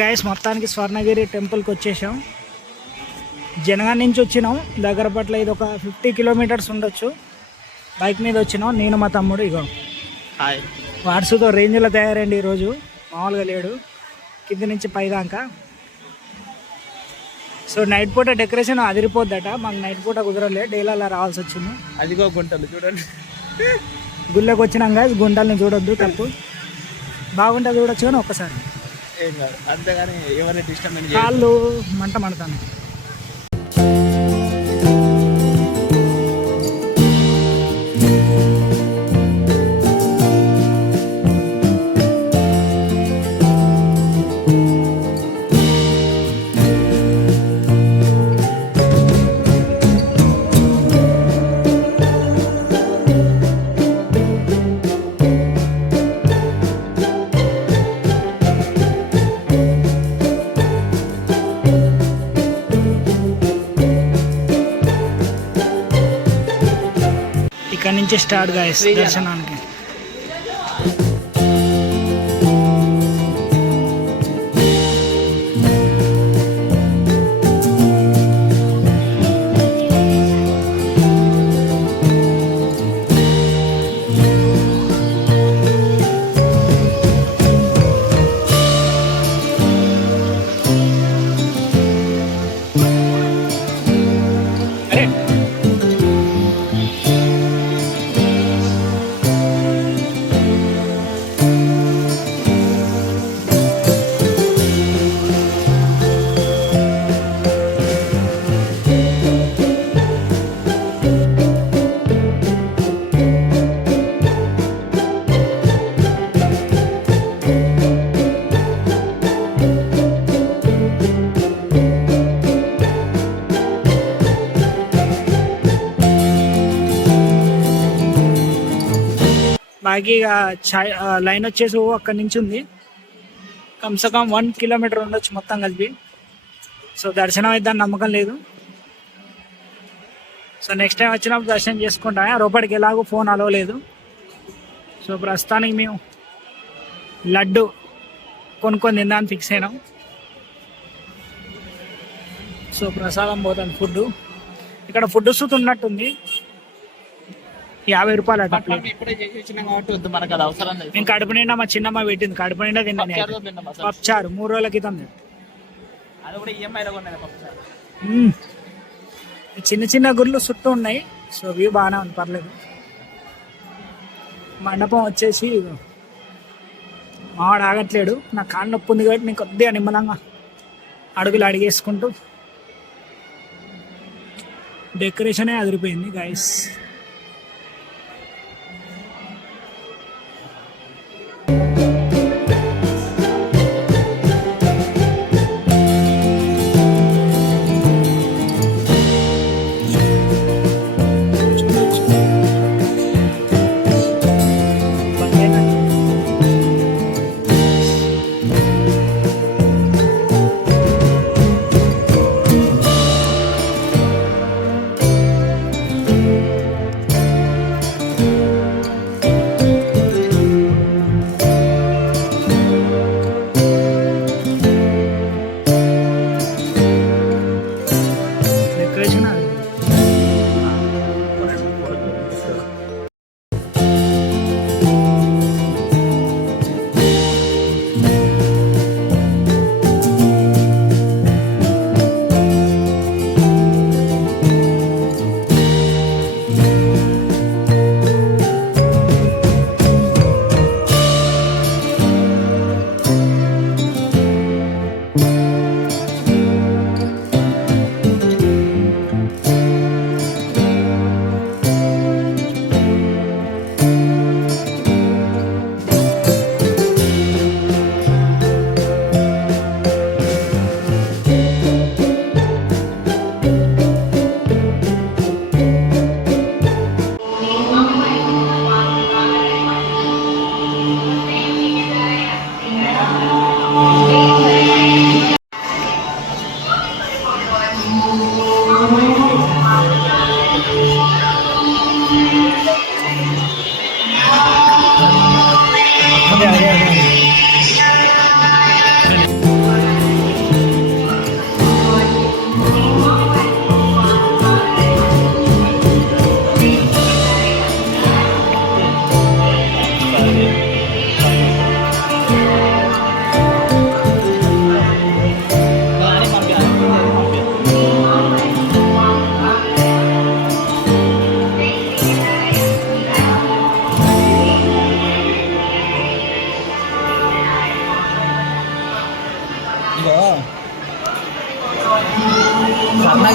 గైస్ మొత్తానికి స్వర్ణగిరి టెంపుల్కి వచ్చేసాం. జనగాం నుంచి వచ్చినాం. దగ్గర పట్ల ఇది ఒక 50 కిలోమీటర్స్ ఉండొచ్చు. బైక్ మీద వచ్చినాం నేను మా తమ్ముడు. ఇగో హాయ్. వాట్సుతో రేంజ్లో తయారండి ఈరోజు. మామూలుగా లేడు, కింది నుంచి పైదాకా. సో నైట్ పూట డెకరేషన్ అదిరిపోద్దట. మాకు నైట్ పూట కుదరలే, డేలో అలా రావాల్సి వచ్చింది. అదిగో గుంటలు చూడండి. గుళ్ళకి వచ్చినాం కదా, గుంటల్ని చూడొద్దు, తప్పు. బాగుంటుంది చూడొచ్చు కానీ ఒక్కసారి ఏం కాదు, అంతేగాని ఎవరైనా డిస్టర్బెన్స్ కాళ్ళు మంట మండుతాను. ఇక్కడ నుంచి స్టార్ట్ గాయస్ దర్శనానికి. బాకీ లైన్ వచ్చేసి అక్కడి నుంచి ఉంది. కమ్సకం 1 కిలోమీటర్ ఉండొచ్చు మొత్తం కలిపి. సో దర్శనం అయితే నమ్మకం లేదు. సో నెక్స్ట్ టైం వచ్చినప్పుడు దర్శనం చేసుకుంటా. రూపాయికి ఎలాగో ఫోన్ అలవ్ లేదు. సో ప్రస్తుతానికి మేము లడ్డు కొనుక్కొని తిందామని ఫిక్స్ అయినాం. సో ప్రసాదం పోతుంది ఫుడ్. ఇక్కడ ఫుడ్ సూట్ ఉన్నట్టుంది. 50 రూపాయలు అట ప్లేట్. ఇప్పుడే చేసి వచ్చినాం కాబట్టి వద్దు, మనకు అది అవసరం లేదు. మేము కడుపు నిండా, మా చిన్నమ్మ పెట్టింది కడుపు నిండా తిన్నాను. పప్పుచారు 3 రోజుల క్రితం. అది కూడా ఈఎంఐలో కొన్నది పప్పుచారు. చిన్న చిన్న గుర్లు చుట్టూ ఉన్నాయి. సో వ్యూ బాగానే ఉంది, పర్లేదు. మండపం వచ్చేసి మావాడు ఆగట్లేడు. నా కాళ్ళు నొప్పి ఉంది కాబట్టి నేను కొద్దిగా నిమ్మలంగా అడుగులు అడిగేసుకుంటూ. డెకరేషనే అదిరిపోయింది గైస్. ఇగో సన్నగా